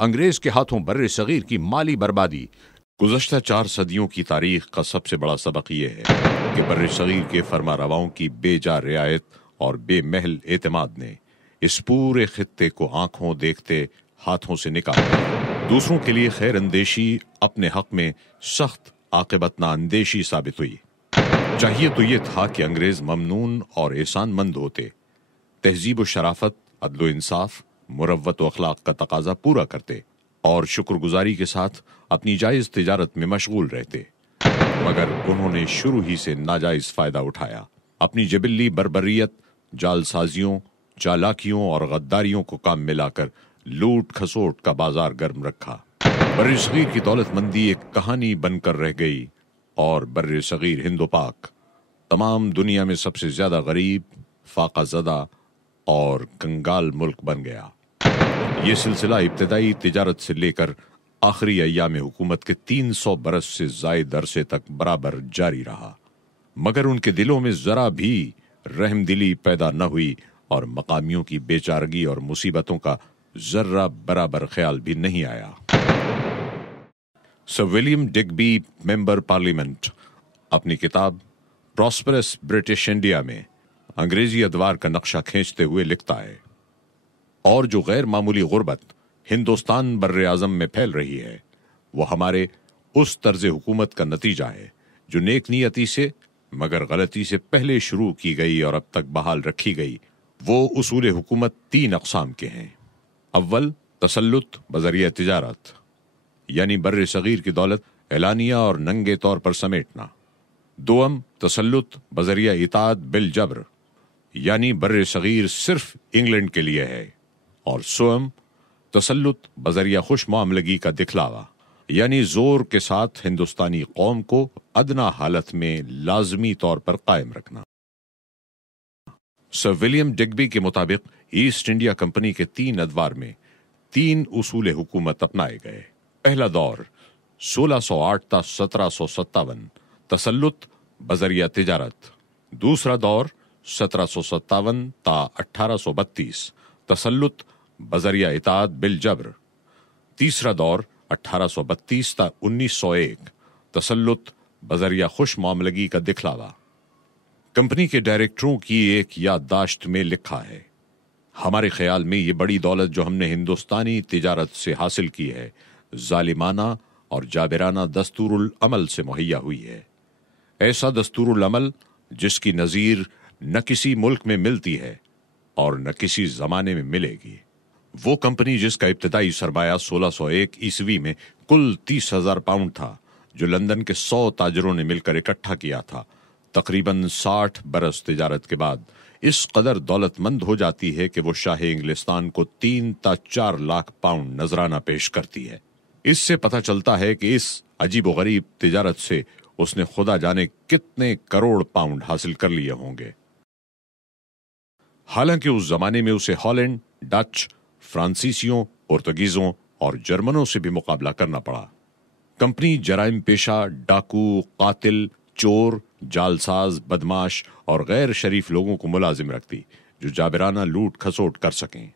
انگریز کے ہاتھوں بر صغیر کی مالی بربادی گزشتہ 4 صدیوں کی تاریخ کا سب سے بڑا سبق یہ ہے کہ بر صغیر کے فرما رواؤں کی بے جا رعایت اور بے محل اعتماد نے اس پورے خطے کو آنکھوں دیکھتے ہاتھوں سے نکال دیا۔ دوسروں کے لیے خیر اندیشی اپنے حق میں سخت عاقبت نااندیشی ثابت ہوئی۔ چاہیے تو یہ تھا کہ انگریز ممنون اور احسان مند ہوتے، تہذیب و شرافت، عدل و انصاف، مروت و اخلاق کا تقاضا پورا کرتے اور شکر گزاری کے ساتھ اپنی جائز تجارت میں مشغول رہتے، مگر انہوں نے شروع ہی سے ناجائز فائدہ اٹھایا، اپنی جبلی بربریت، جال سازیوں، چالاکیوں اور غداریوں کو کام میں لا کر لوٹ کھسوٹ کا بازار گرم رکھا۔ بر صغیر کی دولت مندی ایک کہانی بن کر رہ گئی اور بر صغیر ہند و پاک تمام دنیا میں سب سے زیادہ غریب، فاقہ زدہ اور کنگال ملک بن گیا۔ یہ سلسلہ ابتدائی تجارت سے لے کر آخری ایام حکومت کے 300 برس سے زائد عرصے تک برابر جاری رہا، مگر ان کے دلوں میں ذرا بھی رحم دلی پیدا نہ ہوئی اور مقامیوں کی بے چارگی اور مصیبتوں کا ذرہ برابر خیال بھی نہیں آیا۔ سر ولیم ڈگبی ممبر پارلیمنٹ اپنی کتاب پراسپرس برٹش انڈیا میں انگریزی ادوار کا نقشہ کھینچتے ہوئے لکھتا ہے، اور جو غیر معمولی غربت ہندوستان بر اعظم میں پھیل رہی ہے وہ ہمارے اس طرز حکومت کا نتیجہ ہے جو نیک نیتی سے مگر غلطی سے پہلے شروع کی گئی اور اب تک بحال رکھی گئی۔ وہ اصول حکومت 3 اقسام کے ہیں۔ اول، تسلط بذریعہ تجارت، یعنی بر صغیر کی دولت اعلانیہ اور ننگے طور پر سمیٹنا۔ دوم، تسلط بذریعہ اطاعت بالجبر، یعنی بر صغیر صرف انگلینڈ کے لیے ہے۔ اور سوم، تسلط بذریعہ خوش معاملگی کا دکھلاوا، یعنی زور کے ساتھ ہندوستانی قوم کو ادنا حالت میں لازمی طور پر قائم رکھنا۔ سر ولیم ڈگبی کے مطابق ایسٹ انڈیا کمپنی کے 3 ادوار میں 3 اصول حکومت اپنائے گئے۔ پہلا دور 1608 تا 1757 تسلط بذریعہ تجارت، دوسرا دور 1757 تا 1832 تسلط بذریعہ اطاعت بالجبر، تیسرا دور 1832 تا 1901 تسلط بذریعہ خوش معاملگی کا دکھلاوا۔ کمپنی کے ڈائریکٹروں کی ایک یادداشت میں لکھا ہے، ہمارے خیال میں یہ بڑی دولت جو ہم نے ہندوستانی تجارت سے حاصل کی ہے ظالمانہ اور جابرانہ دستور العمل سے مہیا ہوئی ہے، ایسا دستور العمل جس کی نظیر نہ کسی ملک میں ملتی ہے اور نہ کسی زمانے میں ملے گی۔ وہ کمپنی جس کا ابتدائی سرمایہ 1601 عیسوی میں کل 30,000 پاؤنڈ تھا، جو لندن کے 100 تاجروں نے مل کر اکٹھا کیا تھا، تقریباً 60 برس تجارت کے بعد اس قدر دولت مند ہو جاتی ہے کہ وہ شاہ انگلستان کو 3 تا 4 لاکھ پاؤنڈ نذرانہ پیش کرتی ہے۔ اس سے پتہ چلتا ہے کہ اس عجیب و غریب تجارت سے اس نے خدا جانے کتنے کروڑ پاؤنڈ حاصل کر لیے ہوں گے۔ حالانکہ اس زمانے میں اسے ہالینڈ، ڈچ، فرانسیسیوں، پرتگیزوں اور جرمنوں سے بھی مقابلہ کرنا پڑا۔ کمپنی جرائم پیشہ، ڈاکو، قاتل، چور، جالساز، بدماش اور غیر شریف لوگوں کو ملازم رکھتی جو جابرانہ لوٹ کھسوٹ کر سکیں۔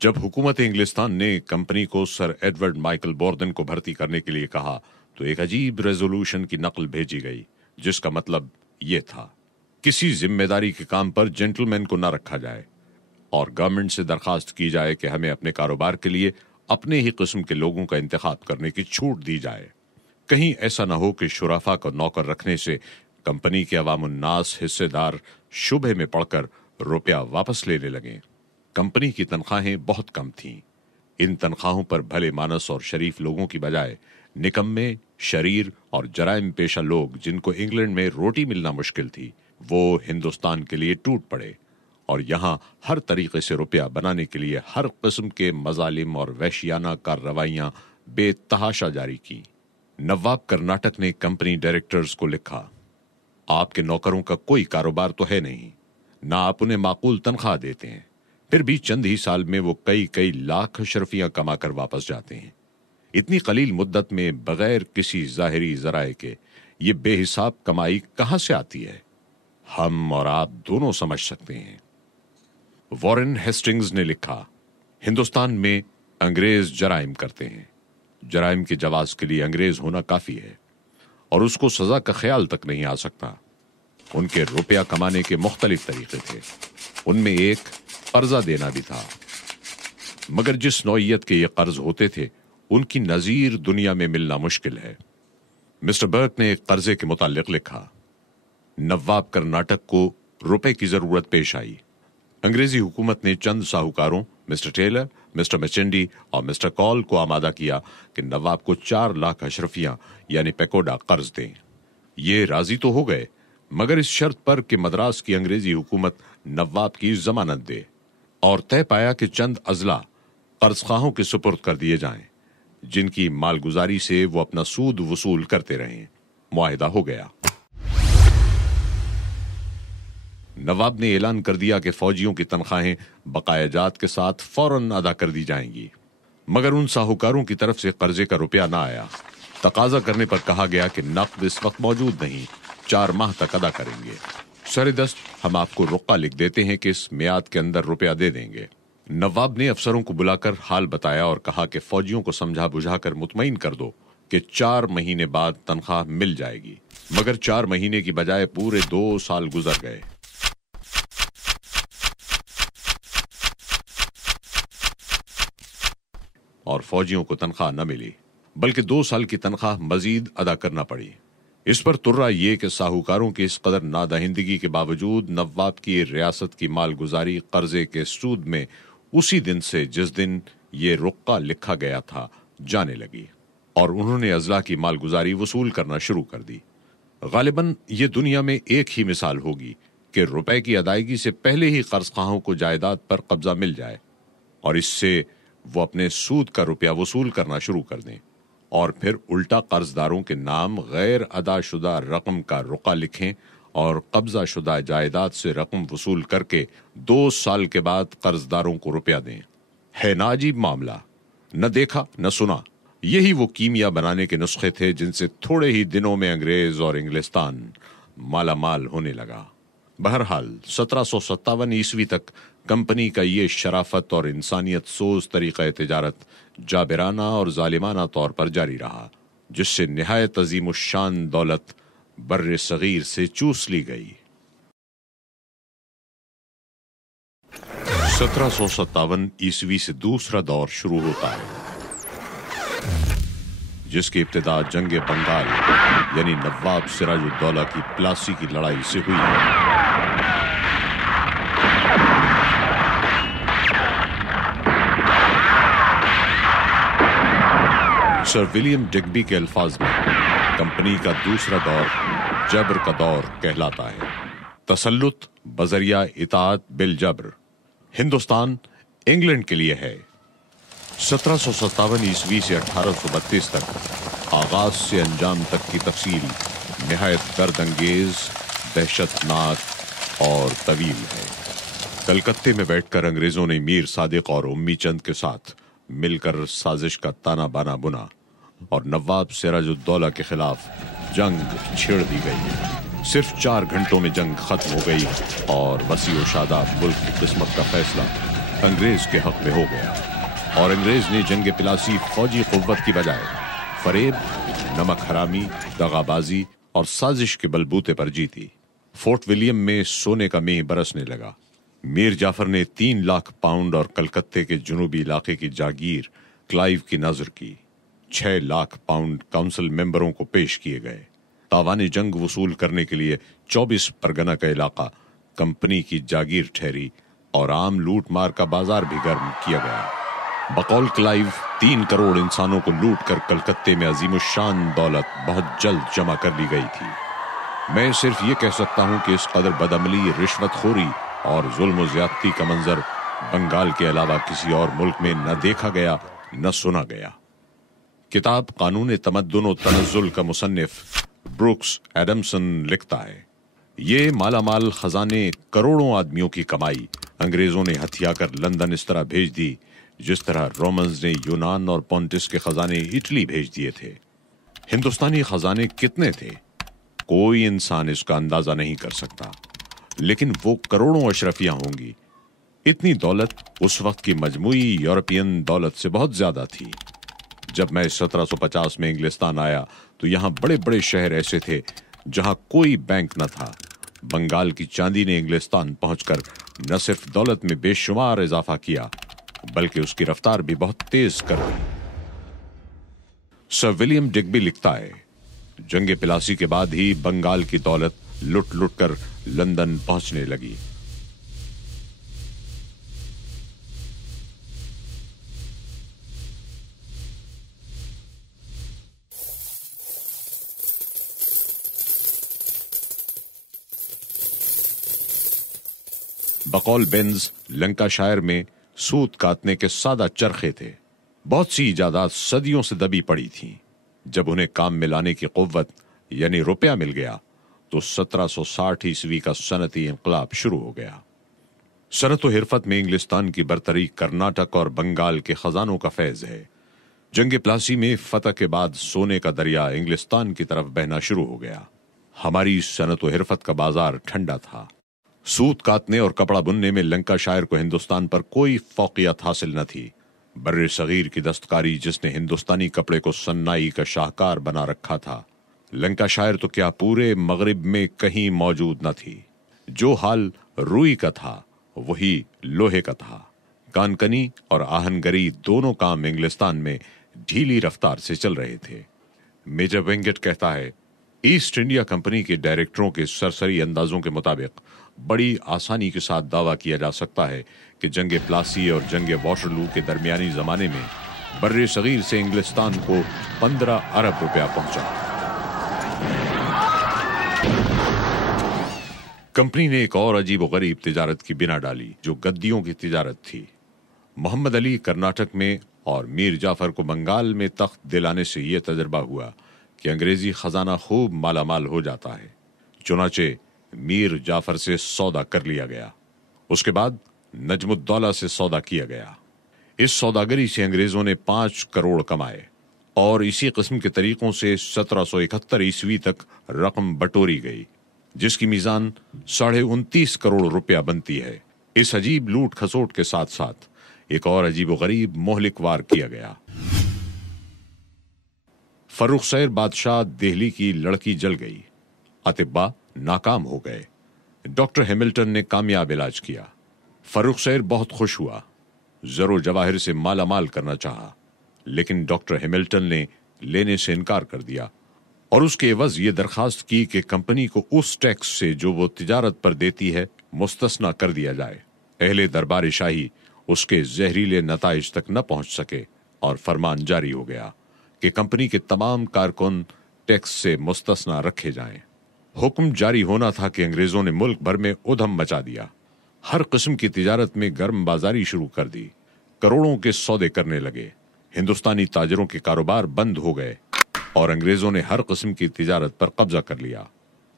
جب حکومت انگلستان نے کمپنی کو سر ایڈورڈ مائیکل بوردن کو بھرتی کرنے کے لیے کہا تو ایک عجیب ریزولوشن کی نقل بھیجی گئی جس کا مطلب یہ تھا، کسی ذمہ داری کے کام پر جنٹل مین کو نہ رکھا جائے اور گورنمنٹ سے درخواست کی جائے کہ ہمیں اپنے کاروبار کے لیے اپنے ہی قسم کے لوگوں کا انتخاب کرنے کی چھوٹ دی جائے۔ کہیں ایسا نہ ہو کہ شرفا کو نوکر رکھنے سے کمپنی کے عوام الناس حصے دار شبہ میں پڑ کر روپیہ واپس لینے لگیں۔ کمپنی کی تنخواہیں بہت کم تھیں۔ ان تنخواہوں پر بھلے مانس اور شریف لوگوں کی بجائے نکمے، شریر اور جرائم پیشہ لوگ جن کو انگلینڈ میں روٹی ملنا مشکل تھی وہ ہندوستان کے لیے ٹوٹ پڑے اور یہاں ہر طریقے سے روپیہ بنانے کے لیے ہر قسم کے مظالم اور وحشیانہ کارروائیاں بے تحاشا جاری کی۔ نواب کرناٹک نے کمپنی ڈائریکٹرز کو لکھا، آپ کے نوکروں کا کوئی کاروبار تو ہے نہیں، نہ آپ انہیں معقول تنخواہ دیتے ہیں، پھر بھی چند ہی سال میں وہ کئی لاکھ اشرفیاں کما کر واپس جاتے ہیں۔ اتنی قلیل مدت میں بغیر کسی ظاہری ذرائع کے یہ بے حساب کمائی کہاں سے آتی ہے؟ ہم اور آپ دونوں سمجھ سکتے ہیں۔ وارن ہیسٹنگز نے لکھا، ہندوستان میں انگریز جرائم کرتے ہیں، جرائم کے جواز کے لیے انگریز ہونا کافی ہے، اور اس کو سزا کا خیال تک نہیں آ سکتا۔ ان کے روپیہ کمانے کے مختلف طریقے تھے، ان میں ایک قرضہ دینا بھی تھا، مگر جس نوعیت کے یہ قرض ہوتے تھے ان کی نظیر دنیا میں ملنا مشکل ہے۔ مسٹر برک نے ایک قرضے کے متعلق لکھا: نواب کرناٹک کو روپے کی ضرورت پیش آئی۔ انگریزی حکومت نے چند ساہوکاروں مسٹر ٹیلر، مسٹر میچنڈی اور مسٹر کال کو آمادہ کیا کہ نواب کو 4 لاکھ اشرفیاں یعنی پیکوڈا قرض دیں۔ یہ راضی تو ہو گئے، مگر اس شرط پر کہ مدراس کی انگریزی حکومت نواب کی ضمانت دے، اور طے پایا کہ چند اضلاع قرض خواہوں کے سپرد کر دیے جائیں جن کی مالگزاری سے وہ اپنا سود وصول کرتے رہیں۔ معاہدہ ہو گیا۔ نواب نے اعلان کر دیا کہ فوجیوں کی تنخواہیں بقایا جات کے ساتھ فوراً ادا کر دی جائیں گی، مگر ان ساہوکاروں کی طرف سے قرضے کا روپیہ نہ آیا۔ تقاضا کرنے پر کہا گیا کہ نقد اس وقت موجود نہیں، 4 ماہ تک ادا کریں گے۔ سر دست ہم آپ کو رقعہ لکھ دیتے ہیں کہ اس میعاد کے اندر روپیہ دے دیں گے۔ نواب نے افسروں کو بلا کر حال بتایا اور کہا کہ فوجیوں کو سمجھا بجھا کر مطمئن کر دو کہ 4 مہینے بعد تنخواہ مل جائے گی، مگر 4 مہینے کی بجائے پورے 2 سال گزر گئے۔ اور فوجیوں کو تنخواہ نہ ملی، بلکہ 2 سال کی تنخواہ مزید ادا کرنا پڑی۔ اس پر ترا یہ کہ ساہوکاروں کی اس قدر نادہندگی کے باوجود نواب کی ریاست کی مالگزاری قرضے کے سود میں اسی دن سے جس دن یہ رقعہ لکھا گیا تھا جانے لگی، اور انہوں نے اضلاع کی مالگزاری وصول کرنا شروع کر دی۔ غالباً یہ دنیا میں ایک ہی مثال ہوگی کہ روپے کی ادائیگی سے پہلے ہی قرض خواہوں کو جائیداد پر قبضہ مل جائے، اور اس سے وہ اپنے سود کا روپیہ وصول کرنا شروع کر دیں، اور پھر الٹا قرض داروں کے نام غیر ادا شدہ رقم کا رقعہ لکھیں اور قبضہ شدہ جائیداد سے رقم وصول کر کے 2 سال کے بعد قرض داروں کو روپیہ دیں۔ ہے نا عجیب معاملہ؟ نہ دیکھا نہ سنا۔ یہی وہ کیمیا بنانے کے نسخے تھے جن سے تھوڑے ہی دنوں میں انگریز اور انگلستان مالا مال ہونے لگا۔ بہرحال 1757 عیسوی تک کمپنی کا یہ شرافت اور انسانیت سوز طریقہ تجارت جابرانہ اور ظالمانہ طور پر جاری رہا، جس سے نہایت عظیم الشان دولت بر صغیر سے چوس لی گئی۔ 1757 عیسوی سے دوسرا دور شروع ہوتا ہے، جس کی ابتدا جنگ بنگال یعنی نواب سراج الدولہ کی پلاسی کی لڑائی سے ہوئی ہے۔ سر ولیم ڈگبی کے الفاظ میں کمپنی کا دوسرا دور جبر کا دور کہلاتا ہے۔ تسلط بذریعہ اطاعت بالجبر۔ ہندوستان انگلینڈ کے لیے ہے۔ 1757 عیسوی سے 1832 تک آغاز سے انجام تک کی تفصیل نہایت درد انگیز، دہشت ناک اور طویل ہے۔ کلکتے میں بیٹھ کر انگریزوں نے میر صادق اور امی چند کے ساتھ مل کر سازش کا تانا بانا بنا اور نواب سراج الدولہ کے خلاف جنگ چھیڑ دی گئی۔ صرف 4 گھنٹوں میں جنگ ختم ہو گئی اور وسیع و شاداب ملک کی قسمت کا فیصلہ انگریز کے حق میں ہو گیا، اور انگریز نے جنگ پلاسی فوجی قوت کی بجائے فریب، نمک حرامی، دغابازی اور سازش کے بلبوتے پر جیتی۔ فورٹ ولیم میں سونے کا مہ برسنے لگا۔ میر جعفر نے 3 لاکھ پاؤنڈ اور کلکتے کے جنوبی علاقے کی جاگیر کلائیو کی نذر کی۔ 6 لاکھ پاؤنڈ کونسل ممبروں کو پیش کیے گئے۔ تاوان جنگ وصول کرنے کے لیے 24 پرگنہ کا علاقہ کمپنی کی جاگیر ٹھہری اور عام لوٹ مار کا بازار بھی گرم کیا گیا۔ بقول کلائیو 3 کروڑ انسانوں کو لوٹ کر کلکتے میں عظیم الشان دولت بہت جلد جمع کر لی گئی تھی۔ میں صرف یہ کہہ سکتا ہوں کہ اس قدر بدعملی، رشوت خوری اور ظلم و زیادتی کا منظر بنگال کے علاوہ کسی اور ملک میں نہ دیکھا گیا نہ سنا گیا۔ کتاب قانون تمدن و تنزل کا مصنف بروکس ایڈمسن لکھتا ہے، یہ مالا مال خزانے کروڑوں آدمیوں کی کمائی انگریزوں نے ہتھیا کر لندن اس طرح بھیج دی جس طرح رومنز نے یونان اور پونٹس کے خزانے اٹلی بھیج دیے تھے۔ ہندوستانی خزانے کتنے تھے کوئی انسان اس کا اندازہ نہیں کر سکتا، لیکن وہ کروڑوں اشرفیاں ہوں گی۔ اتنی دولت اس وقت کی مجموعی یورپین دولت سے بہت زیادہ تھی۔ جب میں 1750 میں انگلستان آیا تو یہاں بڑے بڑے شہر ایسے تھے جہاں کوئی بینک نہ تھا۔ بنگال کی چاندی نے انگلستان پہنچ کر نہ صرف دولت میں بے شمار اضافہ کیا بلکہ اس کی رفتار بھی بہت تیز کر دی۔ سر ولیم ڈگبی لکھتا ہے، جنگ پلاسی کے بعد ہی بنگال کی دولت لٹ لٹ کر لندن پہنچنے لگی۔ بقول بینز لنکا شائر میں سوت کاتنے کے سادہ چرخے تھے۔ بہت سی ایجادات صدیوں سے دبی پڑی تھیں۔ جب انہیں کام میں لانے کی قوت یعنی روپیہ مل گیا تو 1760 عیسوی کا صنعتی انقلاب شروع ہو گیا۔ صنعت و حرفت میں انگلستان کی برتری کرناٹک اور بنگال کے خزانوں کا فیض ہے۔ جنگ پلاسی میں فتح کے بعد سونے کا دریا انگلستان کی طرف بہنا شروع ہو گیا۔ ہماری صنعت و حرفت کا بازار ٹھنڈا تھا۔ سوت کاتنے اور کپڑا بننے میں لنکا شائر کو ہندوستان پر کوئی فوقیت حاصل نہ تھی۔ بر صغیر کی دستکاری جس نے ہندوستانی کپڑے کو صناعی کا شاہکار بنا رکھا تھا، لنکا شائر تو کیا پورے مغرب میں کہیں موجود نہ تھی۔ جو حال روئی کا تھا وہی لوہے کا تھا۔ کانکنی اور آہنگری دونوں کام انگلستان میں ڈھیلی رفتار سے چل رہے تھے۔ میجر وینگٹ کہتا ہے، ایسٹ انڈیا کمپنی کے ڈائریکٹروں کے سرسری اندازوں کے مطابق بڑی آسانی کے ساتھ دعویٰ کیا جا سکتا ہے کہ جنگ پلاسی اور جنگ واٹرلو کے درمیانی زمانے میں بر صغیر سے انگلستان کو 15 ارب روپیہ پہنچا۔ کمپنی نے ایک اور عجیب و غریب تجارت کی بنا ڈالی جو گدیوں کی تجارت تھی۔ محمد علی کرناٹک میں اور میر جعفر کو بنگال میں تخت دلانے سے یہ تجربہ ہوا کہ انگریزی خزانہ خوب مالا مال ہو جاتا ہے۔ چنانچہ میر جعفر سے سودا کر لیا گیا۔ اس کے بعد نجم الدولہ سے سودا کیا گیا۔ اس سوداگری سے انگریزوں نے 5 کروڑ کمائے اور اسی قسم کے طریقوں سے 1771 عیسوی تک رقم بٹوری گئی جس کی میزان 29.5 کروڑ روپیہ بنتی ہے۔ اس عجیب لوٹ کھسوٹ کے ساتھ ساتھ ایک اور عجیب و غریب مہلک وار کیا گیا۔ فروخ سیر بادشاہ دہلی کی لڑکی جل گئی، اطباء ناکام ہو گئے، ڈاکٹر ہیملٹن نے کامیاب علاج کیا۔ فروخ سیر بہت خوش ہوا، زر و جواہر سے مالا مال کرنا چاہا، لیکن ڈاکٹر ہیملٹن نے لینے سے انکار کر دیا اور اس کے عوض یہ درخواست کی کہ کمپنی کو اس ٹیکس سے جو وہ تجارت پر دیتی ہے مستثنا کر دیا جائے۔ اہل دربار شاہی اس کے زہریلے نتائج تک نہ پہنچ سکے اور فرمان جاری ہو گیا کہ کمپنی کے تمام کارکن ٹیکس سے مستثنا رکھے جائیں۔ حکم جاری ہونا تھا کہ انگریزوں نے ملک بھر میں ادھم مچا دیا، ہر قسم کی تجارت میں گرم بازاری شروع کر دی، کروڑوں کے سودے کرنے لگے، ہندوستانی تاجروں کے کاروبار بند ہو گئے اور انگریزوں نے ہر قسم کی تجارت پر قبضہ کر لیا۔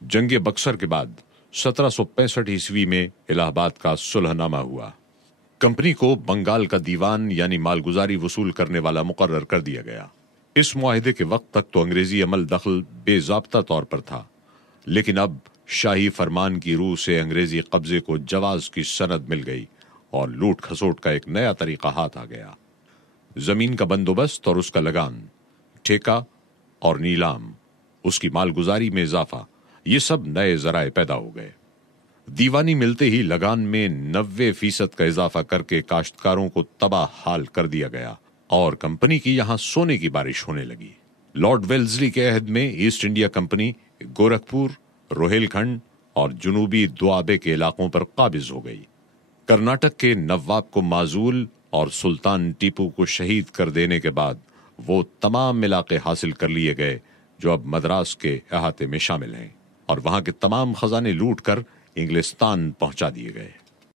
جنگ بکسر کے بعد 1765 عیسوی میں الہ آباد کا صلح نامہ ہوا۔ کمپنی کو بنگال کا دیوان یعنی مالگزاری وصول کرنے والا مقرر کر دیا گیا۔ اس معاہدے کے وقت تک تو انگریزی عمل دخل بے ضابطہ طور پر تھا، لیکن اب شاہی فرمان کی روح سے انگریزی قبضے کو جواز کی سند مل گئی اور لوٹ کھسوٹ کا ایک نیا طریقہ ہاتھ آ گیا۔ زمین کا بندوبست اور اس کا لگان، ٹھیکہ اور نیلام، اس کی مالگزاری میں اضافہ، یہ سب نئے ذرائع پیدا ہو گئے۔ دیوانی ملتے ہی لگان میں 90% کا اضافہ کر کے کاشتکاروں کو تباہ حال کر دیا گیا اور کمپنی کی یہاں سونے کی بارش ہونے لگی۔ لارڈ ویلزلی کے عہد میں East India company Gorakhpur, Rohail کھنڈ اور جنوبی دوآبے کے علاقوں پر قابض ہو گئی۔ کرناٹک کے نواب کو معزول اور سلطان ٹیپو کو شہید کر دینے کے بعد وہ تمام علاقے حاصل کر لیے گئے جو اب مدراس کے احاطے میں شامل ہیں، اور وہاں کے تمام خزانے لوٹ کر انگلستان پہنچا دیے گئے۔